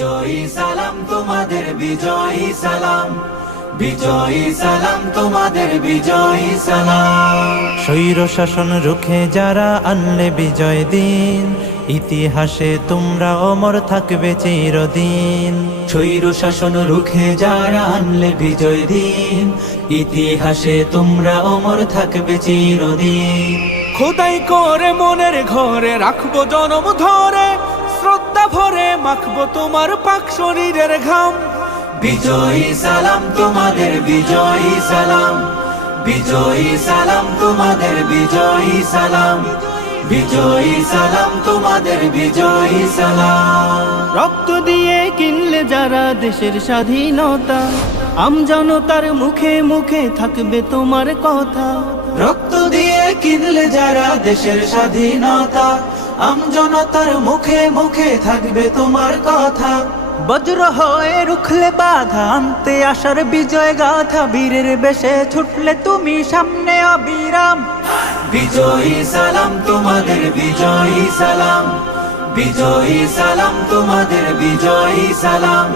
বিজয়ী সালাম তোমাদের, বিজয়ী সালাম, বিজয়ী সালাম তোমাদের, বিজয়ী সালাম। স্বৈর শাসন রুখে যারা আনলে বিজয় দিন, ইতিহাসে তোমরা অমর থাকবে চিরদিন। স্বৈর শাসন রুখে যারা আনলে বিজয় দিন, ইতিহাসে তোমরা অমর থাকবে চিরদিন। খোদাই করে মনের ঘরে রাখবো জনম ধরে, শ্রদ্ধা ভরে মাখবো তোমার পাক শরীরের ঘাম। বিজয়ী সালাম তোমাদের, বিজয়ী সালাম, বিজয়ী সালাম তোমাদের, বিজয়ী সালাম, বিজয়ী সালাম তোমাদের, বিজয়ী সালাম। রক্ত দিয়ে কিনলে যারা দেশের স্বাধীনতা, আমজনতার মুখে মুখে থাকবে তোমার কথা। রক্ত দিয়ে কিনলে যারা দেশের স্বাধীনতা, আমজনতার মুখে মুখে থাকবে তোমার কথা। বজ্র হয়ে রুখলে বাধা, আনতে আসার বিজয় গাথা, বীরের বেশে ছুটলে তুমি সামনে অবিরাম। বিজয়ী সালাম তোমাদের, বিজয়ী সালাম, বিজয়ী সালাম তোমাদের, বিজয়ী সালাম,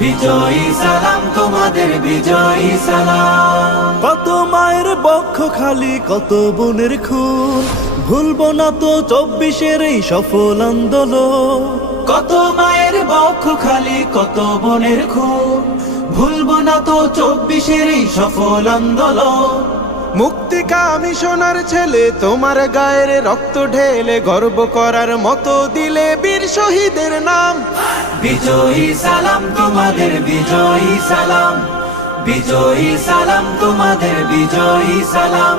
বিজয়ী সালাম তোমাদের, বিজয়ী সালাম। কত মায়ের বক্ষ খালি, কত বোনের খুন, ভুলবো না তো 24-এর এই সফল আন্দোলন। কত মায়ের বক্ষ খালি, কত বোনের খুন, ভুলবো না তো 24-এর এই সফল আন্দোলন। মুক্তিকামী সোনার ছেলে তোমার গায়ের রক্ত ঢেলে, গর্ব করার মতো দিলে বীর শহীদের নাম। বিজয়ী সালাম তোমাদের, বিজয়ী সালাম, বিজয়ী সালাম তোমাদের, বিজয়ী সালাম,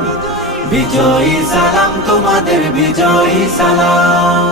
বিজয়ী সালাম তোমাদের, বিজয়ী সালাম।